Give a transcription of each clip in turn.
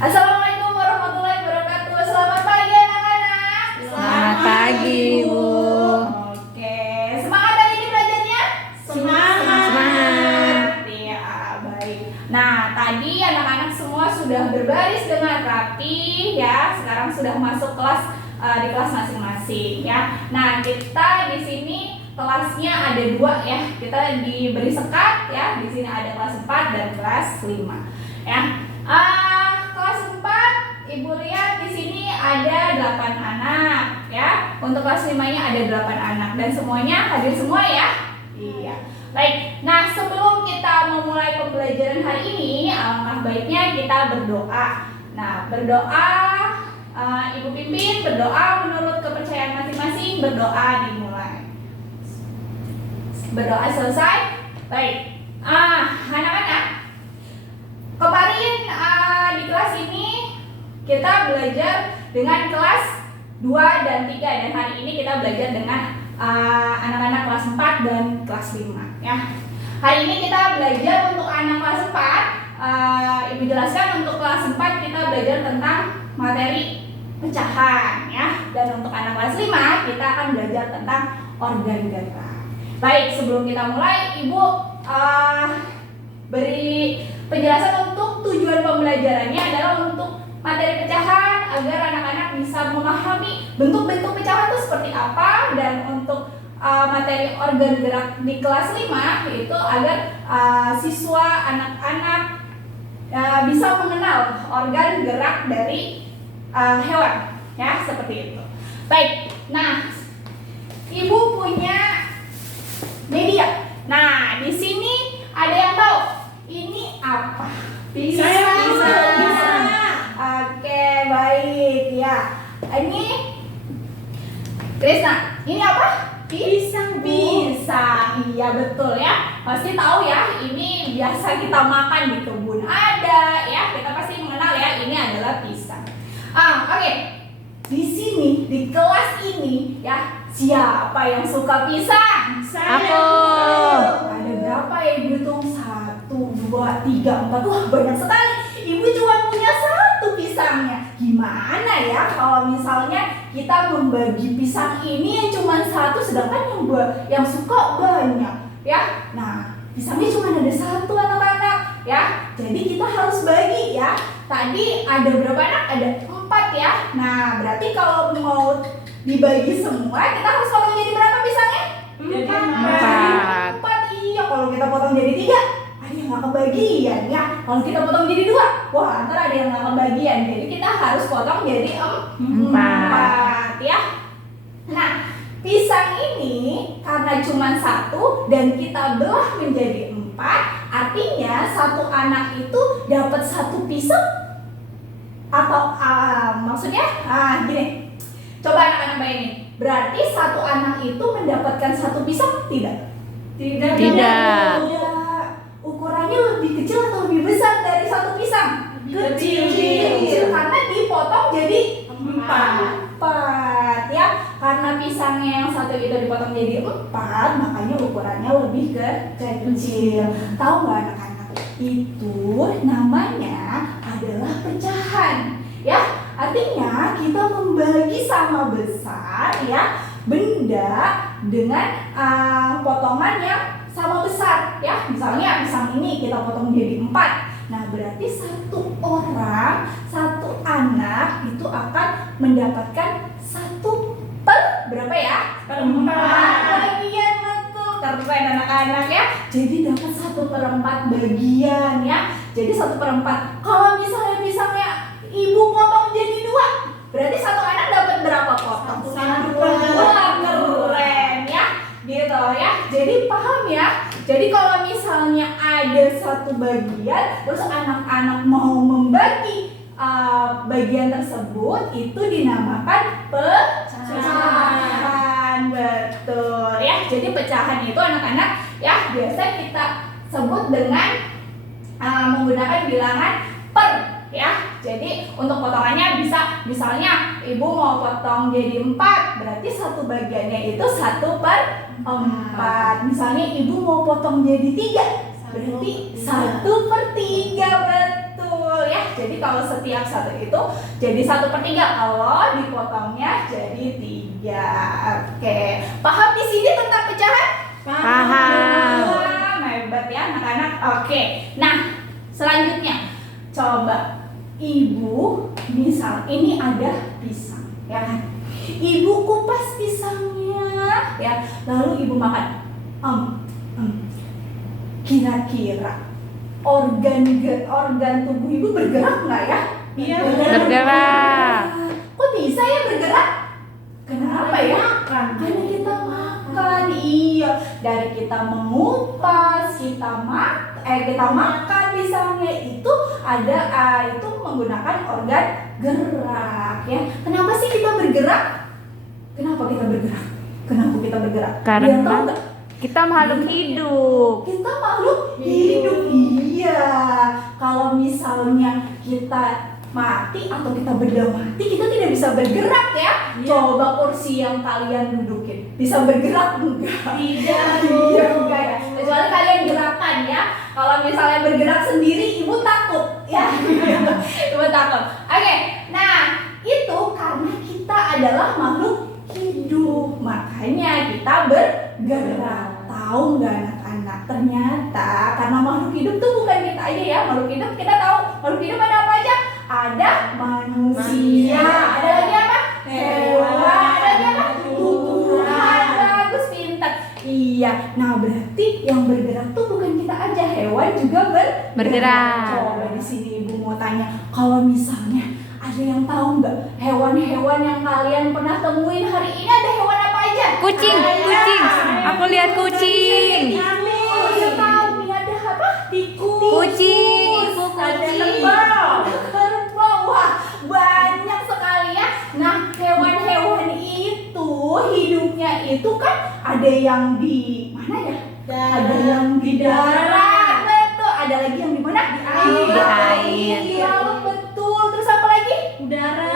Assalamualaikum warahmatullahi wabarakatuh. Selamat pagi anak-anak. Selamat pagi, Ibu. Oke, semangat hari ini belajarnya? Semangat. Ya, baik. Nah, tadi anak-anak semua sudah berbaris dengan rapi ya. Sekarang sudah masuk kelas di kelas masing-masing ya. Nah, kita di sini kelasnya ada 2 ya. Kita diberi sekat ya. Di sini ada kelas 4 dan kelas 5 ya. Kelas 4 Ibu lihat di sini ada 8 anak ya. Untuk kelas 5-nya ada 8 anak dan semuanya hadir semua ya. Iya. Baik. Nah, sebelum kita memulai pembelajaran hari ini, alangkah baiknya kita berdoa. Nah, berdoa Ibu pimpin berdoa menurut kepercayaan masing-masing. Berdoa dimulai. Berdoa selesai. Baik. Anak-anak, kemarin di kelas ini kita belajar dengan kelas 2 dan 3 dan hari ini kita belajar dengan anak-anak kelas 4 dan kelas 5 ya. Hari ini kita belajar untuk anak kelas 4. Ibu jelaskan untuk kelas 4 kita belajar tentang materi pecahan ya. Dan untuk anak kelas 5 kita akan belajar tentang organ gerak. Baik, sebelum kita mulai, Ibu beri penjelasan untuk tujuan pembelajarannya adalah untuk materi pecahan agar anak-anak bisa memahami bentuk-bentuk pecahan itu seperti apa, dan untuk materi organ gerak di kelas 5 itu agar siswa anak-anak bisa mengenal organ gerak dari hewan ya, seperti itu. Baik. Nah, Ibu punya media. Nah, di sini ada yang tahu ini apa? Pisang. Oke, baik ya. Ini Krisna, ini apa? Pisang. Iya, betul ya. Pasti tahu ya, ini biasa kita makan di kebun ada ya. Kita pasti mengenal ya, ini adalah pisang. Oke. Di sini di kelas ini ya, siapa yang suka pisang? Aku. Ada berapa ya? Ibu hitung 1, 2, 3, 4. Wah, banyak sekali. Ibu cuma punya 1 pisangnya. Gimana ya kalau misalnya kita membagi pisang ini yang cuma 1, sedangkan yang suka banyak ya. Nah, pisangnya cuma ada 1 anak-anak ya. Jadi kita harus bagi ya. Tadi ada berapa anak? Ada 4 ya. Nah, berarti kalau mau dibagi semua, kita harus potong jadi berapa pisangnya? 4. Iya, kalau kita potong jadi 3, ada yang nggak kebagian ya. Kalau kita potong jadi 2, wah, ntar ada yang nggak kebagian. Jadi kita harus potong jadi 4 ya. Nah, pisang ini karena cuma 1 dan kita belah menjadi 4, artinya 1 anak itu dapat 1 pisang. Atau maksudnya gini. Coba anak-anak bayangin. Berarti 1 anak itu mendapatkan 1 pisang tidak? Tidak. Ukurannya lebih kecil atau lebih besar dari 1 pisang? Kecil. Karena dipotong jadi 4 ya. Karena pisangnya yang 1 itu dipotong jadi 4, makanya ukurannya lebih kecil. Tahu nggak anak-anak? Itu namanya adalah pecahan ya. Artinya kita membagi sama besar ya benda dengan potongan yang sama besar ya. Misalnya pisang ini kita potong jadi 4. Nah, berarti 1 orang, 1 anak itu akan mendapatkan 1 per berapa ya? Per 4 bagian. Betul, keren anak-anak ya. Jadi dapat 1/4 bagian ya. Jadi 1/4. Kalau misalnya pisangnya Ibu potong jadi 2, berarti 1 anak dapat berapa potong? 1. Wah, keren ya, gitu ya. Jadi paham ya. Jadi kalau misalnya ada 1 bagian, terus anak-anak mau membagi bagian tersebut, itu dinamakan pecahan. Betul ya. Jadi pecahan itu anak-anak ya biasa kita sebut dengan menggunakan bilangan per ya. Jadi untuk potongannya bisa, misalnya Ibu mau potong jadi 4, berarti 1 bagiannya itu 1/4. Misalnya Ibu mau potong jadi 3, berarti 1/3. Betul betul ya. Jadi kalau setiap satu itu jadi 1/3, kalau dipotongnya jadi 3. Oke, paham di sini tentang pecahan? Paham. Wah, hebat ya anak-anak. Oke, nah selanjutnya coba ibu, misal ini ada pisang, ya kan? Ibu kupas pisangnya, ya. Lalu ibu makan. Kira-kira organ tubuh ibu bergerak nggak ya? Iya, Bergerak. Kok bisa ya bergerak? Kenapa ya? Makan. Karena kita makan. Iya, dari kita mengupas, kita makan pisangnya itu ada itu menggunakan organ gerak ya. Kenapa sih kita bergerak? Kenapa kita bergerak? Karena Biar tahu nggak? kita makhluk hidup. Kita makhluk hidup. Iya. Kalau misalnya kita mati atau kita benda mati, kita tidak bisa bergerak ya. Iya. Coba kursi yang kalian dudukin bisa bergerak enggak? Tidak. Iya enggak ya. Kecuali kalian gerakan ya. Kalau misalnya bergerak sendiri, ibu takut ya. Ibu takut. Oke. Nah, itu karena kita adalah makhluk hidup, makanya kita bergerak. Tahu nggak anak-anak? Ternyata karena makhluk hidup tuh bukan kita aja ya. Makhluk hidup kita tahu. Makhluk hidup ada apa aja? Ada manusia. Ada lagi apa? Hewan. Ada lagi apa? Tumbuhan. Bagus, pintar. Iya. Nah berarti yang bergerak tuh bukan kita aja. Hewan juga Bergerak. Coba di sini ibu mau tanya. Kalau misalnya ada yang tahu nggak hewan-hewan yang kalian pernah temuin hari ini, ada hewan apa aja? Kucing. Aku lihat kucing. Oh iya, kami ada apa? Tikus. Kucing. Ada kerbau. Wah, banyak sekali ya. Nah, hewan-hewan itu hidupnya itu kan ada yang di mana ya? Ada yang di darat, betul. Ada lagi yang di mana? Di air. Di laut, betul. Terus apa lagi? Udara.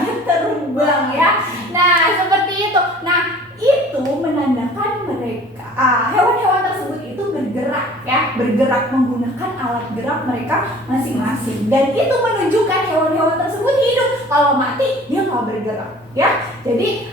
Dia terbang ya. Nah, seperti itu. Nah, itu menandakan mereka hewan-hewan tersebut itu bergerak ya, bergerak menggunakan alat gerak mereka masing-masing, dan itu menunjukkan hewan-hewan tersebut hidup. Kalau mati dia nggak bergerak ya. Jadi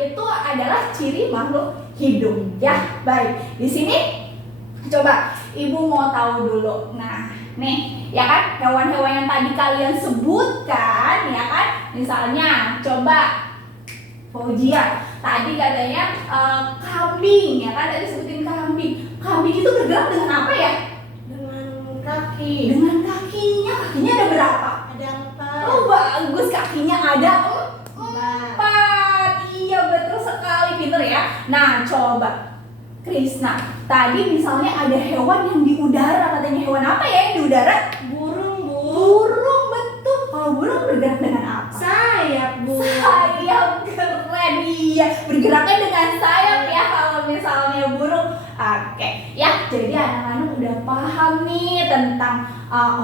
itu adalah ciri makhluk hidup ya. Baik, di sini coba ibu mau tahu dulu. Nah nih ya kan, hewan-hewan yang tadi kalian sebutkan ya kan, misalnya coba Fauzia tadi katanya kambing ya kan, tadi sebutin kambing. Kambing itu bergerak dengan apa ya? Dengan kaki. Dengan kakinya. Kakinya ada berapa? Ada 4. Oh bagus, kakinya ada 4. Iya betul sekali, pinter ya. Nah coba Krisna, tadi misalnya ada hewan yang di udara, katanya hewan apa ya yang di udara? Burung, Bu. Burung, betul. Kalau burung bergerak dengan apa? Sayap, Bu. Sayap, keren. Iya, bergeraknya dengan sayap ya kalau misalnya burung. Oke, ya jadi anak-anak udah paham nih tentang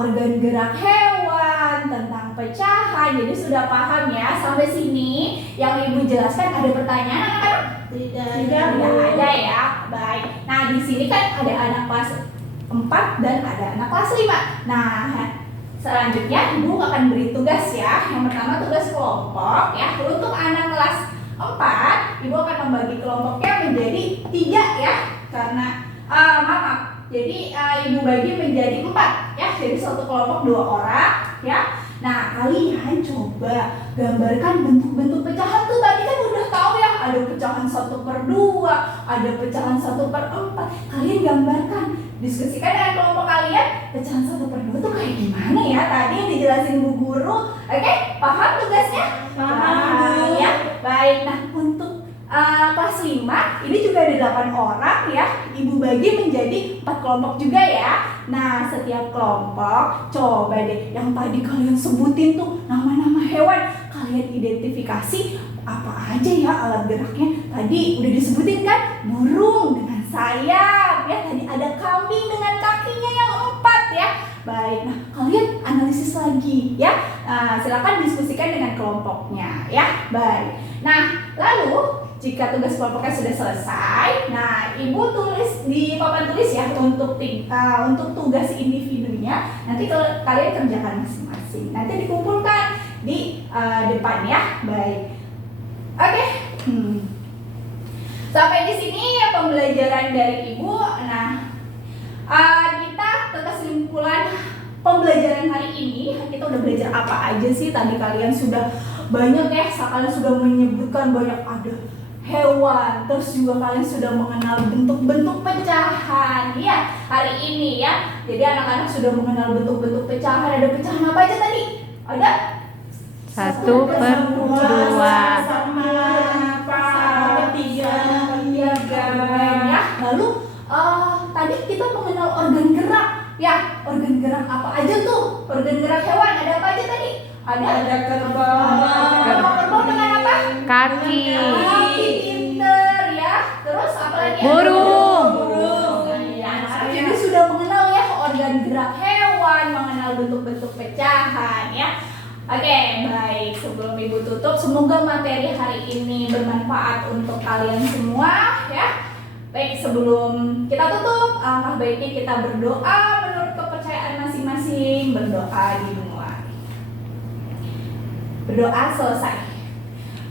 organ gerak hewan, tentang pecahan. Jadi sudah paham ya sampai sini. Yang ibu jelaskan, ada pertanyaan anak-anak? Tidak. Tidak ada ya. Baik. Nah di sini kan ada anak kelas 4 dan ada anak kelas 5. Nah selanjutnya ibu akan beri tugas ya. Yang pertama tugas kelompok ya. Untuk anak kelas 4, ibu akan membagi kelompoknya menjadi 3 ya. Karena maaf. Jadi ibu bagi menjadi 4 ya. Jadi satu kelompok 2 orang ya. Nah kalian coba gambarkan bentuk-bentuk pecahan tuh. Tadi kan udah tahu ya, ada pecahan 1/2, ada pecahan 1/4. Kalian gambarkan, diskusikan dengan kelompok kalian, pecahan 1/2 tuh kayak gimana ya. Tadi yang dijelasin Bu Guru. Oke, paham tugasnya? Paham, Bu. Ya, baik. Nah untuk kelas 5 ini juga ada 8 orang ya. Ibu bagi menjadi 4 kelompok juga ya. Nah setiap kelompok coba deh yang tadi kalian sebutin tuh nama-nama hewan, kalian identifikasi apa aja ya alat geraknya. Tadi udah disebutin kan, burung dengan sayap ya. Tadi ada kambing dengan kakinya yang 4 ya. Baik, nah kalian analisis lagi ya. Silakan diskusikan dengan kelompoknya ya. Baik. Nah lalu jika tugas kelompoknya sudah selesai, nah ibu tulis di papan tulis ya untuk tugas individunya. Nanti kalian kerjakan masing-masing. Nanti dikumpulkan di depan ya. Baik. Oke. Sampai di sini pembelajaran dari ibu. Nah, kita ke kesimpulan pembelajaran hari ini. Kita udah belajar apa aja sih? Tadi kalian sudah banyak ya, kalian sudah menyebutkan banyak, ada hewan, terus juga kalian sudah mengenal bentuk-bentuk pecahan ya hari ini ya. Jadi anak-anak sudah mengenal bentuk-bentuk pecahan. Ada pecahan apa aja tadi? Ada 1/2. sama tiga ya. Lalu tadi kita mengenal organ gerak ya. Organ gerak apa aja tuh? Organ gerak hewan ada apa aja tadi? Ada kerbau. Kerbau dengan apa? Kaki. Kaki, pinter ya. Terus apa lagi? Burung. Ya, jadi sudah mengenal ya organ gerak hewan, mengenal bentuk-bentuk pecahan ya. Oke, baik. Sebelum ibu tutup, semoga materi hari ini bermanfaat untuk kalian semua ya. Baik, sebelum kita tutup, alangkah baiknya kita berdoa menurut kepercayaan masing-masing. Berdoa dimulai. Berdoa selesai.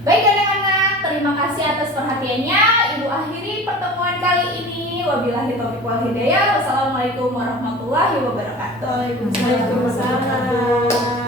Baik anak-anak, terima kasih atas perhatiannya. Ibu akhiri pertemuan kali ini. Wabillahi taufiq wal hidayah. Wassalamualaikum warahmatullahi wabarakatuh. Waalaikumsalam.